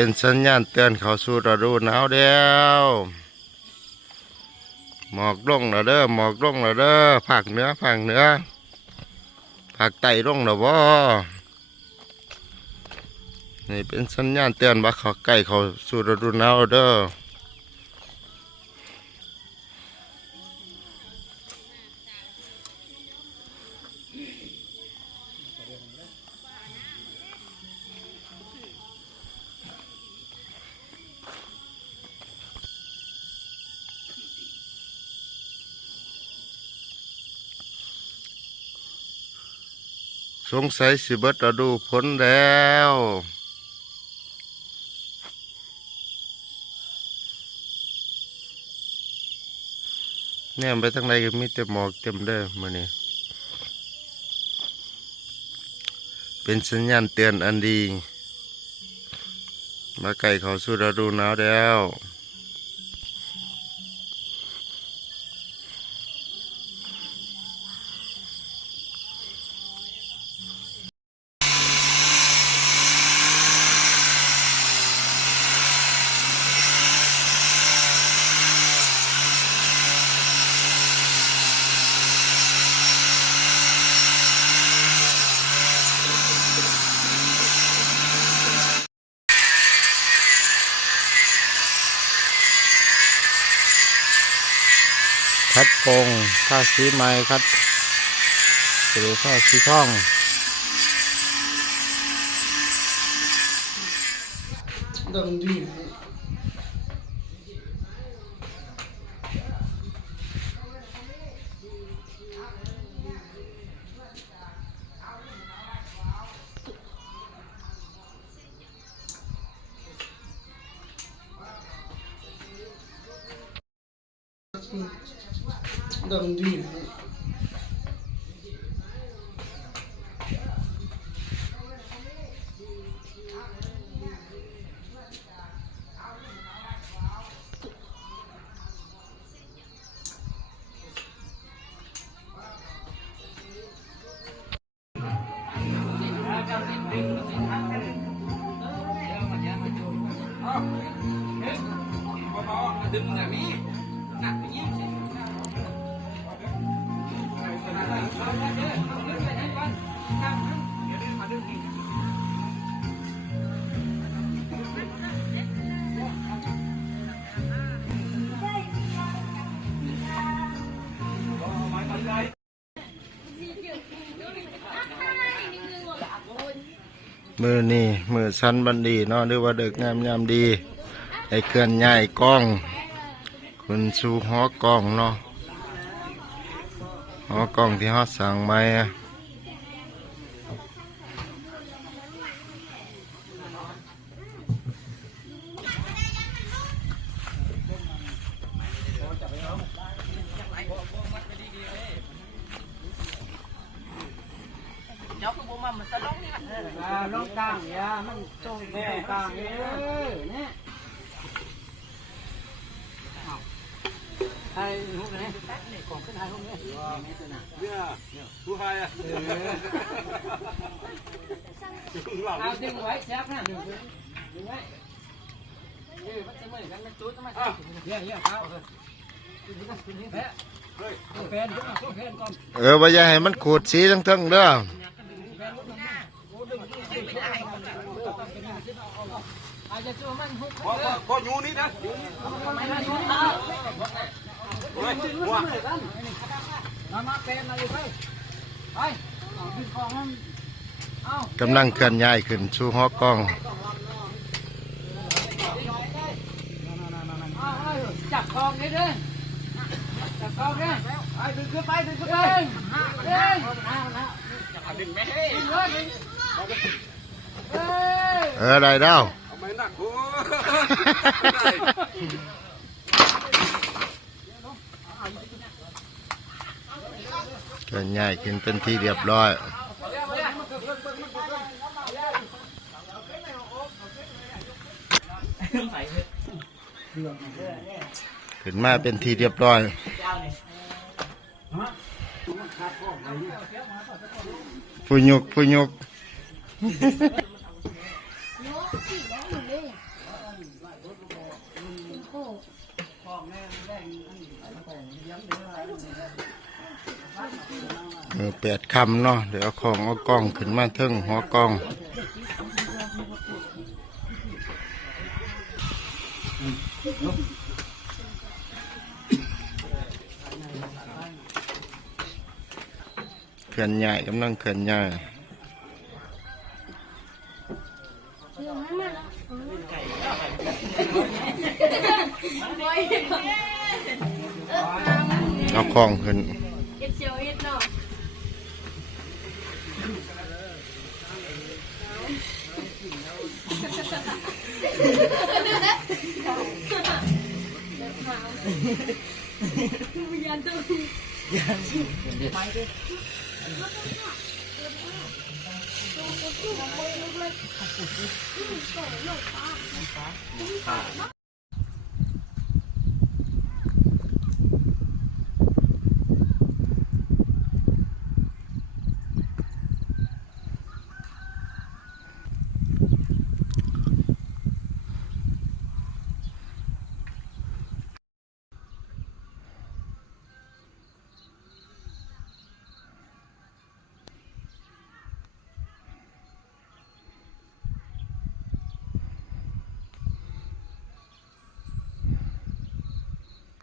เป็นสัญญาณเตือนเขาสู่ฤดูหนาวแล้วหมอกลงแล้วเด้อหมอกลงแล้วเด้อภาคเหนือภาคเหนือภาคใต้ลงแล้วบ่นี่เป็นสัญญาณเตือนว่าเขาใกล้เขาสู่ฤดูหนาวแล้วเด้อ สงสัยสิเบิดฤดูผลแล้วเนี่ยไปทางไหนก็มีแต่หมอกเต็มเด้อมื้อนี้เป็นสัญญาณเตือนอันดี มาไก่เขาสู่ฤดูหนาวแล้ว คัดปงผ้าสีไม้คัดหรือผ้าสีทองดังดีนะดังดีนะ มือนี่มือสันบันดีเนาะหรือว่าเด็กงามยามดี ไอ้เกลื่อนใหญ่กล้อง คุณสู่หอกล้องเนาะหอกล้องที่ฮอดสั่งไม้างกลางเนี่ยมันตรงตรงกลางเนี่ยเนี่ยไอ้หูกันเนี่ยของขึ้นไทยพวกนี้เนี่ยผู้ไทยอะเอาดึงไว้แจ๊บนะดึงดึงไว้เออมันจะเหมือนกันมันจุดมันเยี่ยเยี่ยครับแพ้แฟนแฟนก่อนเออว่าอย่าให้มันขูดสีทั้งทั้งๆเด้อ อาจจะจูมันหุ บพอพอพออยู่นี่นะไม่มาชุบเอาเฮ้ยหัวมามาเป็นมาอยู่ไปไปเอาขึ้นกองมันเอากำลังเคลื่อนย้ายขึ้นสู่หอกล้องเอาเอาจับกองนี่เด้อจับกองนี่ไปดึงขึ้นไปดึงขึ้นไปดึงดึงไม่ให้ดึงเลยดึงเอ้ยเออได้แล้วเอาไม้หนักโอ้ได้เคลื่อนย้ายขึ้นเป็นที่เรียบร้อยขึ้นมาเป็นที่เรียบร้อยผู้ยกผู้ยก มือแปดคำเนาะเดี๋ยวเอาของเอากล้องขึ้นมาเทิงหัวกล้องเขื่อนใหญ่กำลังเขื่อนใหญ่เอาของขึ้น เอ็ดเชียวเอ็ดเนาะยันตัว